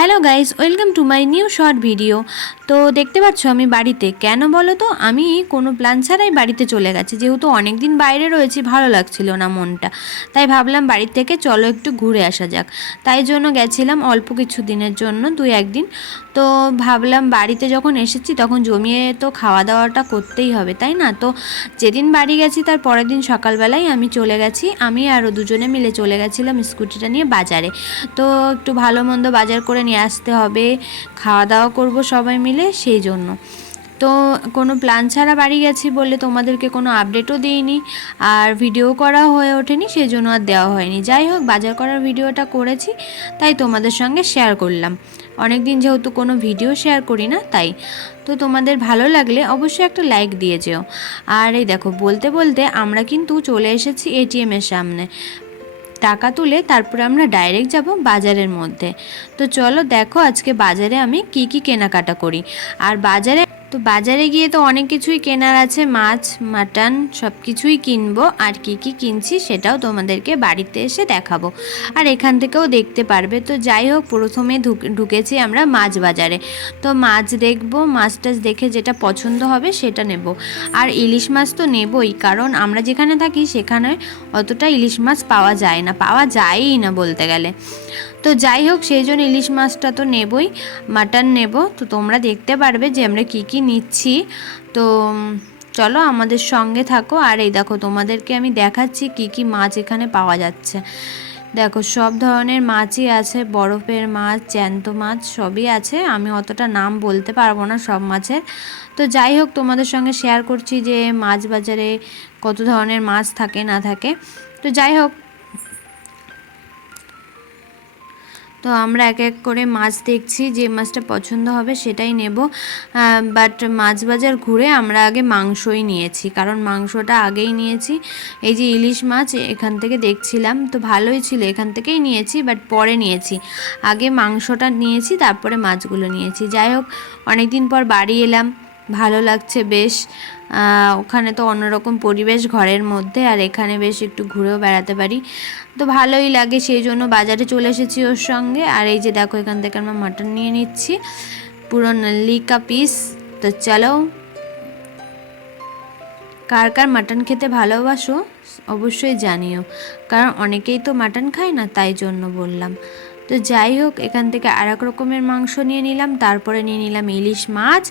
Hello guys, welcome to my new short video. তো দেখতে পাচ্ছ আমি বাড়িতে, কেন বলো তো? আমি কোনো প্ল্যান ছাড়াই বাড়িতে চলে গেছি, যেহেতু অনেক দিন বাইরে রয়েছি, ভালো লাগছিল না মনটা। তাই ভাবলাম বাড়ির থেকে চলো একটু ঘুরে আসা যাক। তাই জন্য গেছিলাম অল্প কিছু দিনের জন্য, 2-1 দিন। তো ভাবলাম বাড়িতে যখন এসেছি তখন জমিয়ে তো খাওয়া দাওয়াটা করতেই হবে, তাই না? তো যেদিন বাড়ি গেছি তার পরের দিন সকালবেলায় আমি চলে গেছি, আমি আরও দুজনে মিলে চলে গেছিলাম স্কুটিটা নিয়ে বাজারে। তো একটু ভালো মন্দ বাজার করে নিয়ে আসতে হবে, খাওয়া দাওয়া করব সবাই মিলে, সেই জন্য। তো কোনো প্ল্যান ছাড়া বাড়ি গেছি বলে তোমাদেরকে কোনো আপডেটও দিইনি, আর ভিডিও করা হয়ে ওঠেনি, সেই জন্য আর দেওয়া হয়নি। যাই হোক, বাজার করার ভিডিওটা করেছি, তাই তোমাদের সঙ্গে শেয়ার করলাম। অনেক দিন যেহেতু কোনো ভিডিও শেয়ার করি না, তাই। তো তোমাদের ভালো লাগলে অবশ্যই একটা লাইক দিয়ে যেও। আর এই দেখো, বলতে বলতে আমরা কিন্তু চলে এসেছি এটিএমের সামনে। টাকা তুলে তারপরে আমরা ডাইরেক্ট যাব বাজারের মধ্যে। তো চলো দেখো আজকে বাজারে আমি কি কি কেনাকাটা করি। আর বাজারে গিয়ে তো অনেক কিছুই কেনার আছে, মাছ মাটন সব কিছুই কিনবো। আর কি কি কিনছি সেটাও তোমাদেরকে বাড়িতে এসে দেখাবো, আর এখান থেকেও দেখতে পারবে। তো যাই হোক, প্রথমে ঢুকেছি আমরা মাছ বাজারে। তো মাছ দেখবো, মাছ টাছ দেখে যেটা পছন্দ হবে সেটা নেব। আর ইলিশ মাছ তো নেবই, কারণ আমরা যেখানে থাকি সেখানে অতটা ইলিশ মাছ পাওয়া যায় না, পাওয়া যায়ই না বলতে গেলে। তো যাই হোক, সেই জন্য ইলিশ মাছটা তো নেবই, মাটন নেব। তো তোমরা দেখতে পারবে যে আমরা কি কি নিচ্ছি। তো চলো আমাদের সঙ্গে থাকো। আর এই দেখো, তোমাদেরকে আমি দেখাচ্ছি কি কি মাছ এখানে পাওয়া যাচ্ছে। দেখো, সব ধরনের মাছই আছে, বরফের মাছ, জ্যান্ত মাছ সবই আছে। আমি অতটা নাম বলতে পারবো না সব মাছের। তো যাই হোক, তোমাদের সঙ্গে শেয়ার করছি যে মাছ বাজারে কত ধরনের মাছ থাকে না থাকে। তো যাই হোক, তো আমরা এক এক করে মাছ দেখছি, যে মাছটা পছন্দ হবে সেটাই নেব। বাট মাছ বাজার ঘুরে আমরা আগে মাংসই নিয়েছি, কারণ মাংসটা আগেই নিয়েছি। এই যে ইলিশ মাছ এখান থেকে দেখছিলাম, তো ভালোই ছিল, এখান থেকেই নিয়েছি, বাট পরে নিয়েছি। আগে মাংসটা নিয়েছি, তারপরে মাছগুলো নিয়েছি। যাই হোক, অনেক দিন পর বাড়ি এলাম, ভালো লাগছে বেশ। ওখানে তো অন্যরকম পরিবেশ ঘরের মধ্যে, আর এখানে বেশ একটু ঘুরেও বেড়াতে পারি, তো ভালোই লাগে। সেই জন্য বাজারে চলে এসেছি ওর সঙ্গে। আর এই যে দেখো, এখান থেকে আমরা মাটন নিয়ে নিচ্ছি, পুরো নল্লি কা পিস। তো চলো, কার কার মাটন খেতে ভালোবাসো অবশ্যই জানিও, কারণ অনেকেই তো মাটন খায় না, তাই জন্য বললাম। তো যাই হোক, এখান থেকে আর এক রকমের মাংস নিয়ে নিলাম, তারপরে নিয়ে নিলাম ইলিশ মাছ,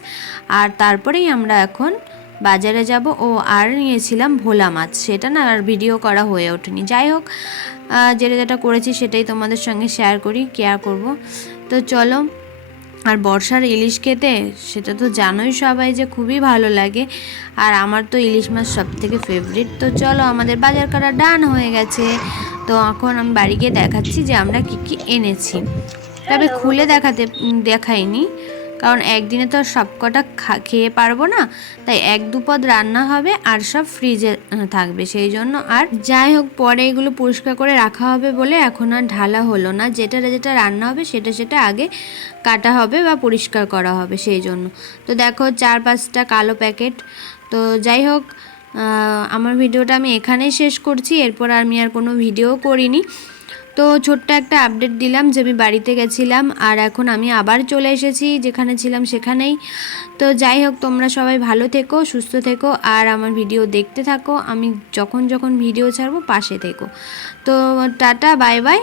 আর তারপরেই আমরা এখন বাজারে যাব। আর নিয়েছিলাম ভোলা মাছ, সেটা না আর ভিডিও করা হয়ে ওঠেনি। যাই হোক, যেটা যেটা করেছি সেটাই তোমাদের সঙ্গে শেয়ার করি, কেয়ার করব। তো চলো, আর বর্ষার ইলিশ খেতে সেটা তো জানোই সবাই যে খুবই ভালো লাগে, আর আমার তো ইলিশ মাছ সবথেকে ফেভারিট। তো চলো, আমাদের বাজার করা ডান হয়ে গেছে। তো এখন আমি বাড়ি গিয়ে দেখাচ্ছি যে আমরা কি কি এনেছি। তবে খুলে দেখাইনি, কারণ একদিনে তো সব কটা খেয়ে পারবো না, তাই 1-2 পদ রান্না হবে আর সব ফ্রিজে থাকবে, সেই জন্য। আর যাই হোক, পরে এগুলো পরিষ্কার করে রাখা হবে বলে এখন আর ঢালা হলো না। যেটা যেটা রান্না হবে সেটা সেটা আগে কাটা হবে বা পরিষ্কার করা হবে, সেই জন্য। তো দেখো, 4-5টা কালো প্যাকেট। তো যাই হোক, আমার ভিডিওটা আমি এখানেই শেষ করছি, এরপর আমি আর কোনো ভিডিও করিনি। তো ছোট্ট একটা আপডেট দিলাম যে আমি বাড়িতে গেছিলাম, আর এখন আমি আবার চলে এসেছি যেখানে ছিলাম সেখানেই। তো যাই হোক, তোমরা সবাই ভালো থেকো, সুস্থ থেকো, আর আমার ভিডিও দেখতে থাকো। আমি যখন যখন ভিডিও ছাড়বো পাশে থেকো। তো টাটা, বাই বাই।